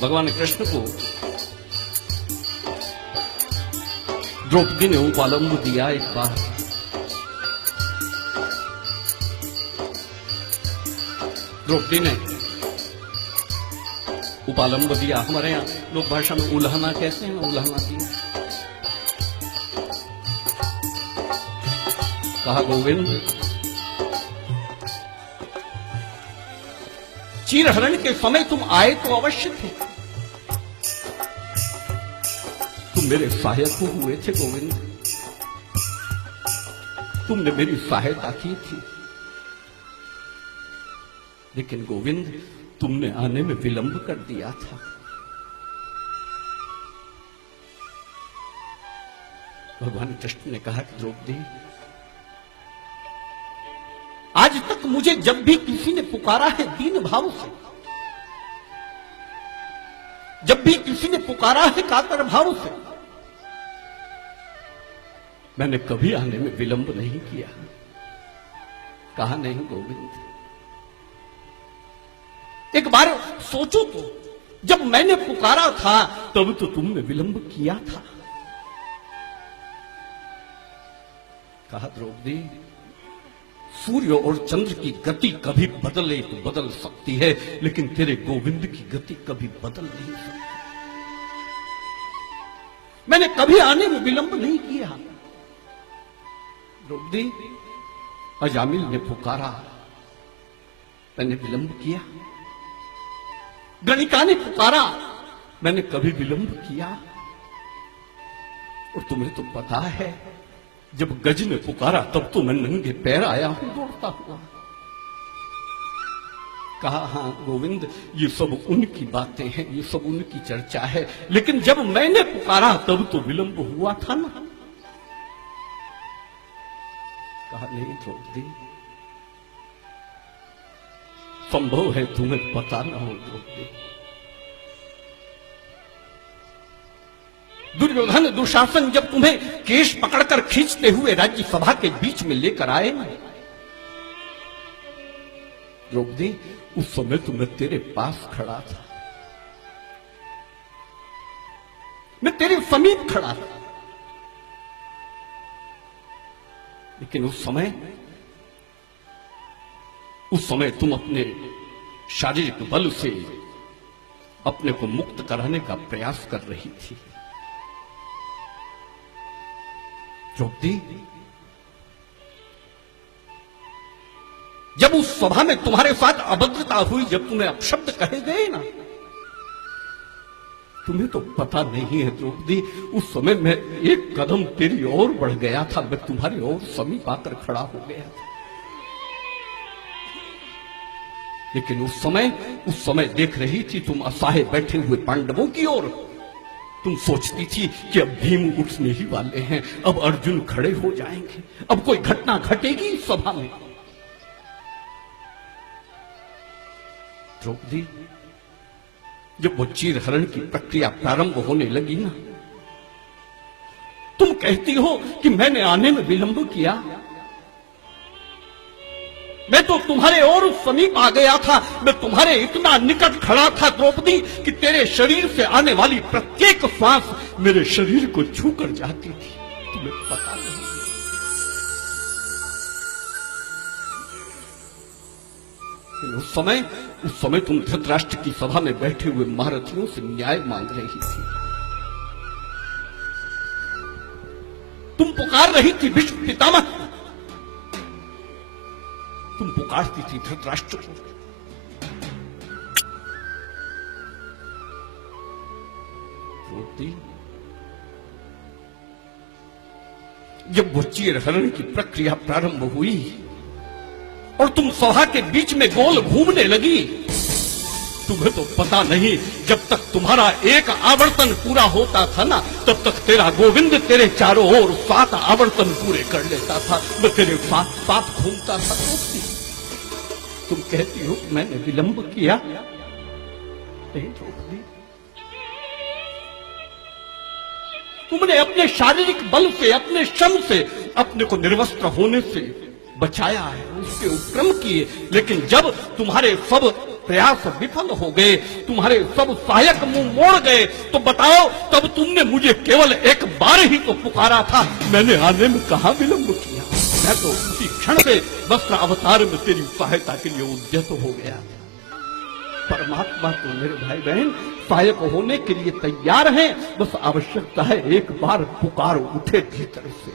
भगवान कृष्ण को द्रौपदी ने उपालंब दिया एक बार। द्रौपदी ने उपालंब दिया, हमारे यहां लोक भाषा में उल्हना कहते हैं, उल्हना दिया। कहा गोविंद, चीरहरण के समय तुम आए तो अवश्य थे, तुम मेरे सहायक हुए थे गोविंद, तुमने मेरी सहायता की थी, लेकिन गोविंद तुमने आने में विलंब कर दिया था। भगवान कृष्ण ने कहा कि द्रौपदी, आज तक मुझे जब भी किसी ने पुकारा है दीन भाव से, जब भी किसी ने पुकारा है कातर भाव से, मैंने कभी आने में विलंब नहीं किया। कहा नहीं गोविंद, एक बार सोचो तो, जब मैंने पुकारा था तब तो तुमने विलंब किया था। कहा द्रौपदी, सूर्य और चंद्र की गति कभी बदले तो बदल सकती है, लेकिन तेरे गोविंद की गति कभी बदल नहीं सकती। मैंने कभी आने में विलंब नहीं किया। द्रौपदी, अजामिल ने पुकारा, मैंने विलंब किया। गणिका ने पुकारा, मैंने कभी विलंब किया। और तुम्हें तो पता है, जब गज ने पुकारा तब तो मैं नंगे पैर आया हूं दौड़ता हुआ। कहा हां गोविंद, ये सब उनकी बातें हैं, ये सब उनकी चर्चा है, लेकिन जब मैंने पुकारा तब तो विलंब हुआ था ना। कहा नहीं द्रौपदी, संभव है तुम्हें पता ना हो द्रौपदी। दुर्योधन दुशासन जब तुम्हें केश पकड़कर खींचते हुए राज्यसभा के बीच में लेकर आए ना द्रौपदी, उस समय तो मैं तेरे पास खड़ा था, मैं तेरे समीप खड़ा था, लेकिन उस समय तुम अपने शारीरिक बल से अपने को मुक्त कराने का प्रयास कर रही थी। द्रौपदी, जब उस सभा में तुम्हारे साथ अभद्रता हुई, जब तुम्हें अपशब्द कहे गए ना, तुम्हें तो पता नहीं है द्रौपदी, उस समय मैं एक कदम तेरी ओर बढ़ गया था, मैं तुम्हारी ओर समीप आकर खड़ा हो गया था, लेकिन उस समय देख रही थी तुम असहाय बैठे हुए पांडवों की ओर। तुम सोचती थी कि अब भीम उठने ही वाले हैं, अब अर्जुन खड़े हो जाएंगे, अब कोई घटना घटेगी इस सभा में। द्रौपदी, जब वो चीरहरण की प्रक्रिया प्रारंभ होने लगी ना, तुम कहती हो कि मैंने आने में विलंब किया। मैं तो तुम्हारे और समीप आ गया था, मैं तुम्हारे इतना निकट खड़ा था द्रौपदी कि तेरे शरीर से आने वाली प्रत्येक श्वास मेरे शरीर को छूकर जाती थी, तुम्हें पता नहीं। उस समय तुम धृतराष्ट्र की सभा में बैठे हुए महारथियों से न्याय मांग रही थी, तुम पुकार रही थी भीष्म पितामह, तुम पुकारती थी धृतराष्ट्र को। जब वो चीरहरण की प्रक्रिया प्रारंभ हुई और तुम सभा के बीच में गोल घूमने लगी, तुम्हें तो पता नहीं, जब तक तुम्हारा एक आवर्तन पूरा होता था ना, तब तक तेरा गोविंद तेरे चारों ओर 7 आवर्तन पूरे कर लेता था, मैं तेरे साथ साथ घूमता था। तुम कहती हो मैंने विलंब किया, नहीं द्रौपदी, तुमने अपने शारीरिक बल से, अपने श्रम से अपने को निर्वस्त्र होने से बचाया है, उसके उपक्रम किए, लेकिन जब तुम्हारे सब प्रयास विफल हो गए, तुम्हारे सब सहायक मुंह मोड़ गए, तो बताओ तब तुमने मुझे केवल एक बार ही तो पुकारा था, मैंने आने में कहां विलंब किया। मैं तो उसी क्षण से वस्त्र अवतार में तेरी सहायता के लिए उद्यत हो गया। परमात्मा तो मेरे भाई बहन सहायक होने के लिए तैयार हैं, बस आवश्यकता है एक बार पुकार उठे भीतर से।